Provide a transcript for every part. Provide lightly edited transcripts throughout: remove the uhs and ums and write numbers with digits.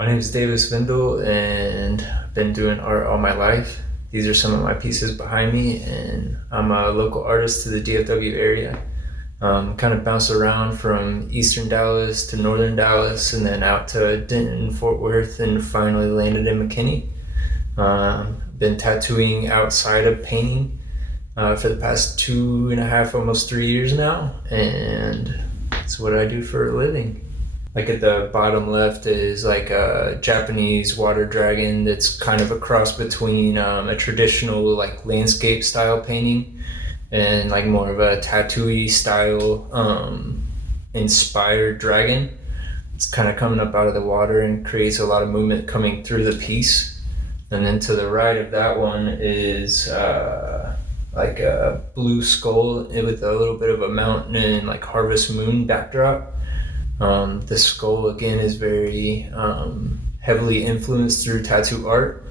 My name is Davis Vendal, and I've been doing art all my life. These are some of my pieces behind me, and I'm a local artist to the DFW area. Kind of bounced around from eastern Dallas to northern Dallas, and then out to Denton, Fort Worth, and finally landed in McKinney. Been tattooing outside of painting for the past 2.5, almost 3 years now, and that's what I do for a living. Like at the bottom left is like a Japanese water dragon that's kind of a cross between a traditional like landscape style painting and like more of a tattoo-y style inspired dragon. It's kind of coming up out of the water and creates a lot of movement coming through the piece. And then to the right of that one is like a blue skull with a little bit of a mountain and like harvest moon backdrop. The skull again is very heavily influenced through tattoo art,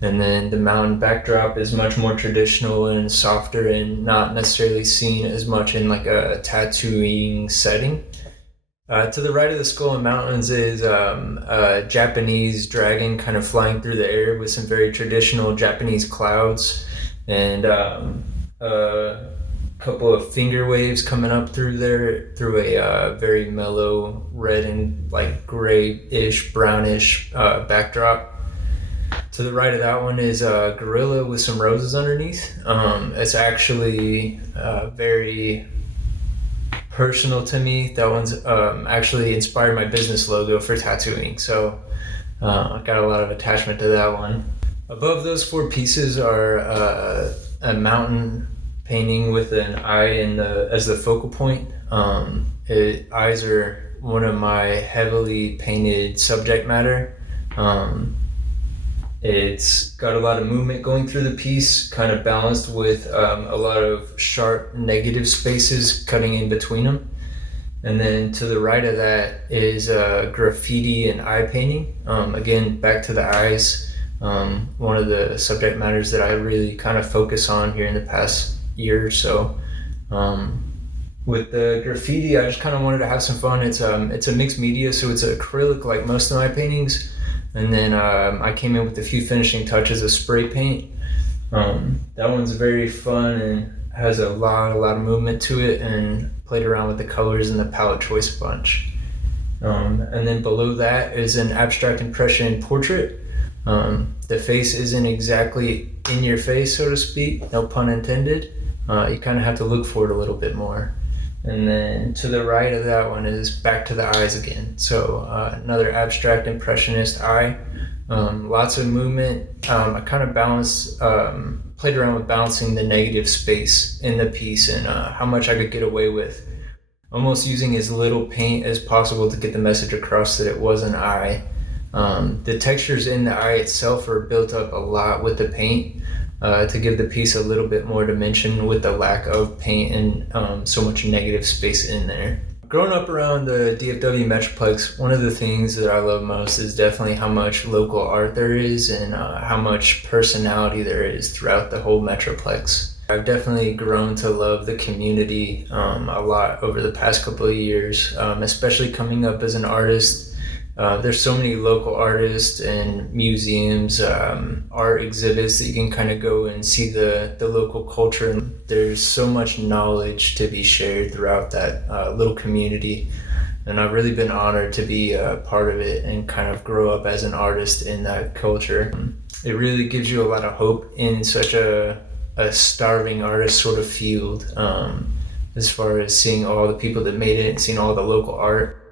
and then the mountain backdrop is much more traditional and softer and not necessarily seen as much in like a tattooing setting. To the right of the skull and mountains is a Japanese dragon kind of flying through the air with some very traditional Japanese clouds and couple of finger waves coming up through there through a very mellow red and like grayish brownish backdrop. To the right of that one is a gorilla with some roses underneath. It's actually very personal to me. That one's actually inspired my business logo for tattooing, so I got a lot of attachment to that one. Above those four pieces are a mountain painting with an eye as the focal point. Eyes are one of my heavily painted subject matter. It's got a lot of movement going through the piece, kind of balanced with a lot of sharp negative spaces cutting in between them. And then to the right of that is graffiti and eye painting. Again, back to the eyes. One of the subject matters that I really kind of focus on here in the past year or so. With the graffiti, I just kind of wanted to have some fun. It's a mixed media, so it's acrylic like most of my paintings, and then I came in with a few finishing touches of spray paint. That one's very fun and has a lot of movement to it, and played around with the colors and the palette choice a bunch. And then below that is an abstract impression portrait. The face isn't exactly in your face, so to speak, no pun intended. You kind of have to look for it a little bit more. And then to the right of that one is back to the eyes again. So another abstract impressionist eye. Lots of movement. I kind of played around with balancing the negative space in the piece and how much I could get away with. Almost using as little paint as possible to get the message across that it was an eye. The textures in the eye itself are built up a lot with the paint to give the piece a little bit more dimension with the lack of paint and so much negative space in there. Growing up around the DFW Metroplex, one of the things that I love most is definitely how much local art there is and how much personality there is throughout the whole Metroplex. I've definitely grown to love the community a lot over the past couple of years, especially coming up as an artist. There's so many local artists and museums, art exhibits that you can kind of go and see the local culture. And there's so much knowledge to be shared throughout that little community. And I've really been honored to be a part of it and kind of grow up as an artist in that culture. It really gives you a lot of hope in such a starving artist sort of field, as far as seeing all the people that made it and seeing all the local art.